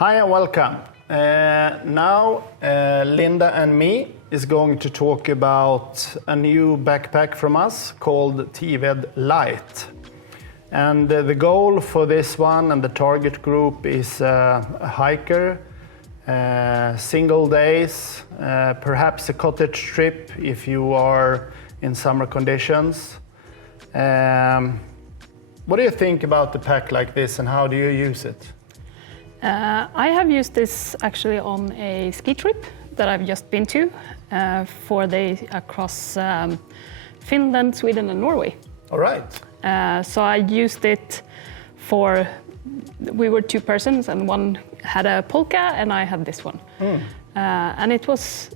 Hi and welcome. Now Linda and me is going to talk about a new backpack from us called Tived Light. And the goal for this one and the target group is a hiker, single days, perhaps a cottage trip if you are in summer conditions. What do you think about the pack like this and how do you use it? I have used this actually on a ski trip that I've just been to, 4 days across Finland, Sweden and Norway. All right. So I used it for, we were 2 persons and one had a polka and I had this one. And it was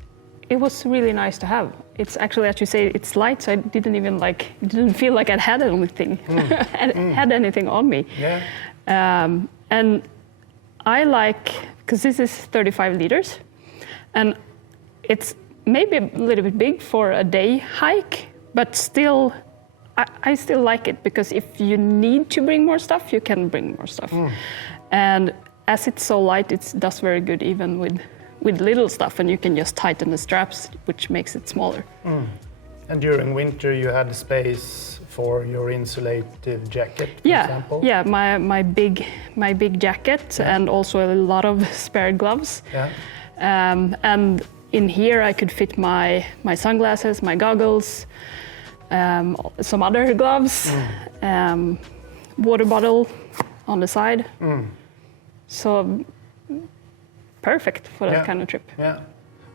really nice to have. It's actually, as you say, it's light, so I didn't feel like I had anything, had anything on me. Yeah. And I like, because this is 35 liters, and it's maybe a little bit big for a day hike, but still, I still like it because if you need to bring more stuff, you can bring more stuff. And as it's so light, it does very good even with little stuff, and you can just tighten the straps, which makes it smaller. And during winter, you had space for your insulated jacket, for example? Yeah, my big jacket and also a lot of spare gloves. Yeah. And in here I could fit my sunglasses, my goggles, some other gloves, water bottle on the side. So perfect for that kind of trip. Yeah.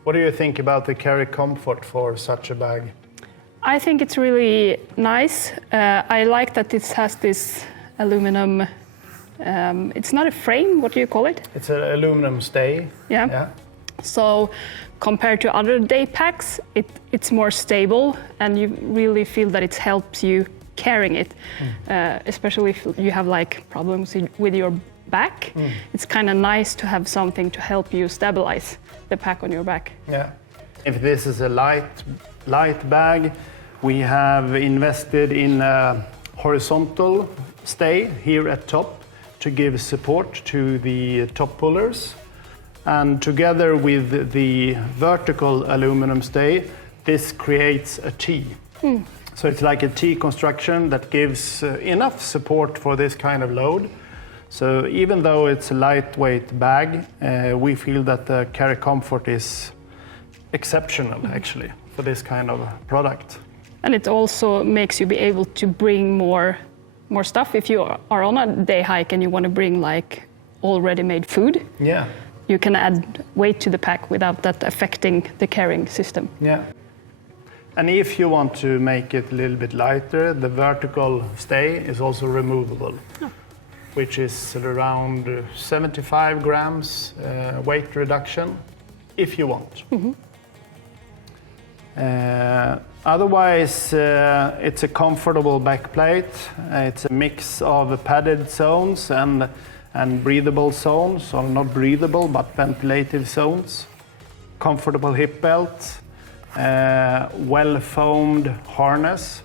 What do you think about the carry comfort for such a bag? I think it's really nice. I like that it has this aluminum, it's not a frame, what do you call it? It's an aluminum stay. Yeah. So compared to other day packs, it's more stable and you really feel that it helps you carrying it, especially if you have like problems with your back. It's kind of nice to have something to help you stabilize the pack on your back. Yeah. If this is a light bag, we have invested in a horizontal stay here at top to give support to the top pullers. And together with the vertical aluminum stay, this creates a T. So it's like a T construction that gives enough support for this kind of load. So even though it's a lightweight bag, we feel that the carry comfort is exceptional actually for this kind of product. And it also makes you be able to bring more stuff. If you are on a day hike and you want to bring like already made food, you can add weight to the pack without that affecting the carrying system. Yeah. And if you want to make it a little bit lighter, the vertical stay is also removable. Which is around 75 grams weight reduction, if you want. Otherwise, it's a comfortable backplate. It's a mix of padded zones and breathable zones, or not breathable, but ventilative zones. Comfortable hip belt, well-foamed harness.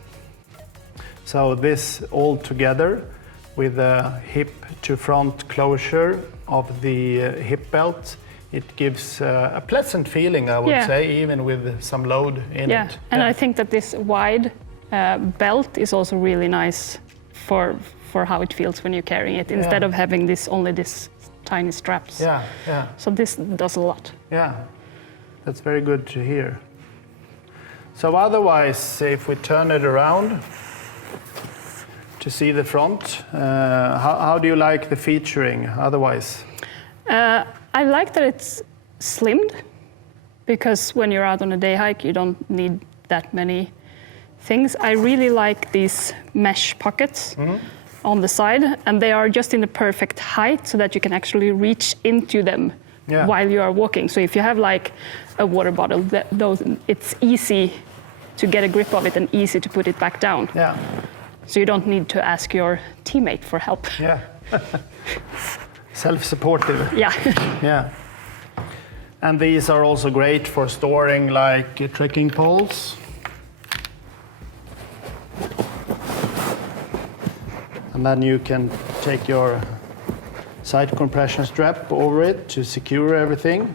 So this all together with a hip to front closure of the hip belt, it gives a pleasant feeling, I would say, even with some load in it. And I think that this wide belt is also really nice for how it feels when you're carrying it, instead of having only this tiny straps. So this does a lot. Yeah, that's very good to hear. So otherwise, if we turn it around, to see the front. How do you like the featuring otherwise? I like that it's slimmed, because when you're out on a day hike, you don't need that many things. I really like these mesh pockets on the side, and they are just in the perfect height so that you can actually reach into them while you are walking. So if you have like a water bottle, it's easy to get a grip of it and easy to put it back down. So you don't need to ask your teammate for help. Self-supportive. Yeah. And these are also great for storing like trekking poles. And then you can take your side compression strap over it to secure everything,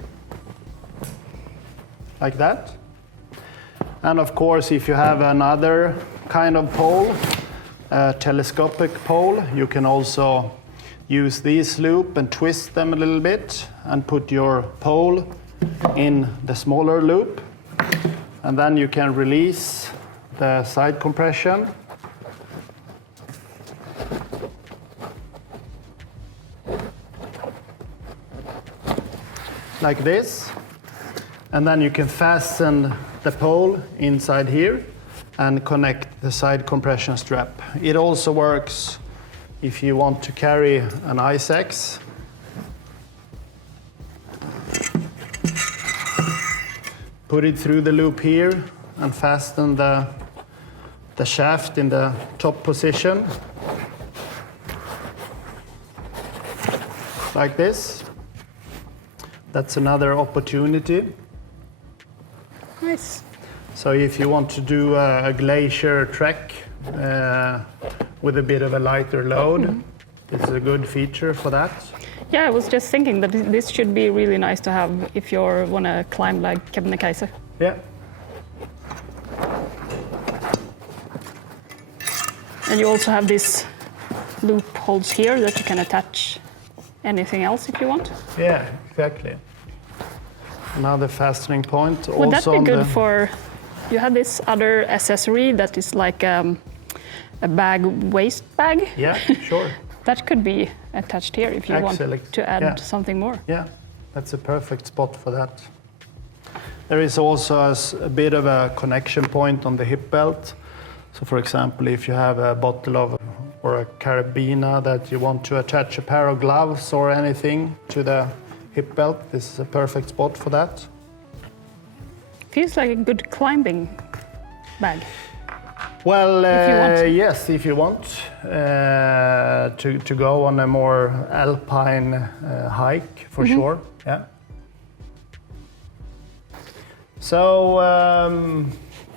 like that. And of course, if you have another kind of pole, a telescopic pole, you can also use these loop and twist them a little bit and put your pole in the smaller loop. And then you can release the side compression. Like this. And then you can fasten the pole inside here and connect the side compression strap. It also works if you want to carry an ice axe. Put it through the loop here and fasten the shaft in the top position. Like this. That's another opportunity. Nice. So if you want to do a glacier trek with a bit of a lighter load, it's a good feature for that. Yeah, I was just thinking that this should be really nice to have if you want to climb like Kebnekaise. Yeah. And you also have these loopholes here that you can attach anything else if you want. Yeah, exactly. Another fastening point. Would also that be good for... You have this other accessory that is like a bag, waist bag. Yeah, sure. That could be attached here if you want to add something more. Yeah, that's a perfect spot for that. There is also a bit of a connection point on the hip belt. So for example, if you have a bottle of or a carabiner that you want to attach a pair of gloves or anything to the hip belt, this is a perfect spot for that. Feels like a good climbing bag. Well, if yes, if you want to go on a more alpine hike, for sure. Yeah. So,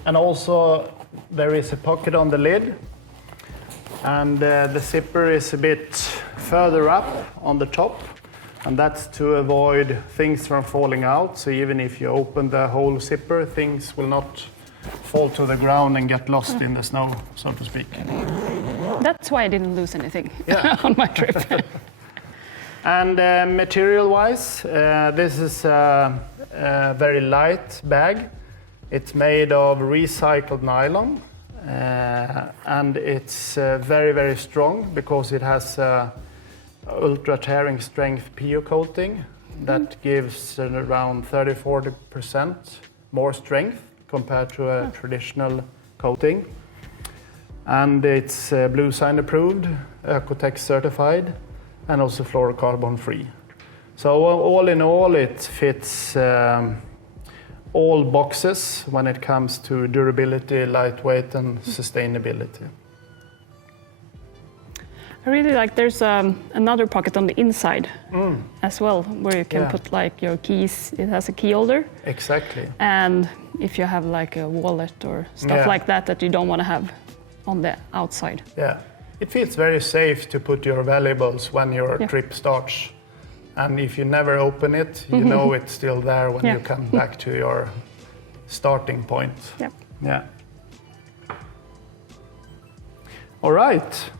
and also there is a pocket on the lid, and the zipper is a bit further up on the top, and that's to avoid things from falling out. So even if you open the whole zipper, things will not fall to the ground and get lost in the snow, so to speak. That's why I didn't lose anything on my trip. And material-wise, this is a very light bag. It's made of recycled nylon, and it's very, very strong because it has ultra-tearing strength PU coating that gives around 30-40% more strength compared to a traditional coating. And it's Blue Sign approved, Ecotech certified, and also fluorocarbon free. So all in all, it fits all boxes when it comes to durability, lightweight, and sustainability. I really like there's another pocket on the inside as well, where you can put like your keys. It has a key holder. Exactly. And if you have like a wallet or stuff like that that you don't want to have on the outside. Yeah, it feels very safe to put your valuables when your trip starts. And if you never open it, you know it's still there when you come back to your starting point. Yeah. Yeah. All right.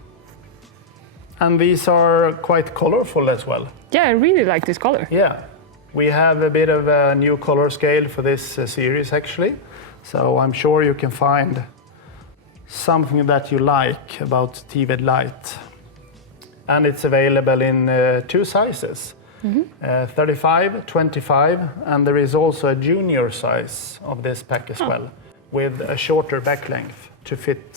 And these are quite colorful as well. Yeah, I really like this color. Yeah. We have a bit of a new color scale for this series actually. So I'm sure you can find something that you like about Tived Light. And it's available in 2 sizes. 35, 25, and there is also a junior size of this pack as well, with a shorter back length to fit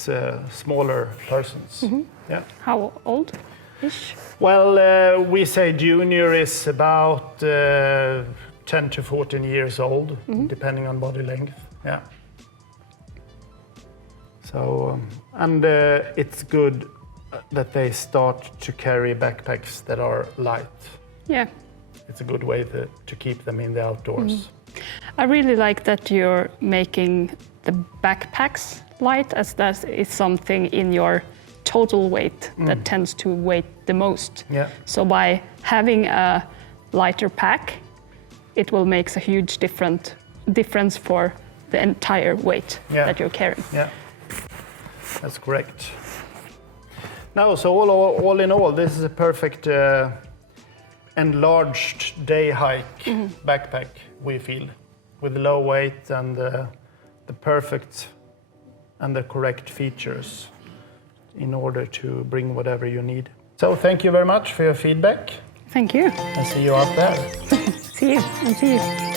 smaller persons. Yeah. How old-ish? Well, we say junior is about 10 to 14 years old, depending on body length. Yeah. So, and it's good that they start to carry backpacks that are light. Yeah. It's a good way to keep them in the outdoors. I really like that you're making the backpacks light, as that is something in your total weight that tends to weigh the most. Yeah. So by having a lighter pack, it will make a huge difference for the entire weight that you're carrying. Yeah, that's correct. Now, so all in all, this is a perfect enlarged day hike backpack, we feel, with low weight and the perfect and the correct features in order to bring whatever you need. So thank you very much for your feedback. Thank you. And see you out there. See you and see you.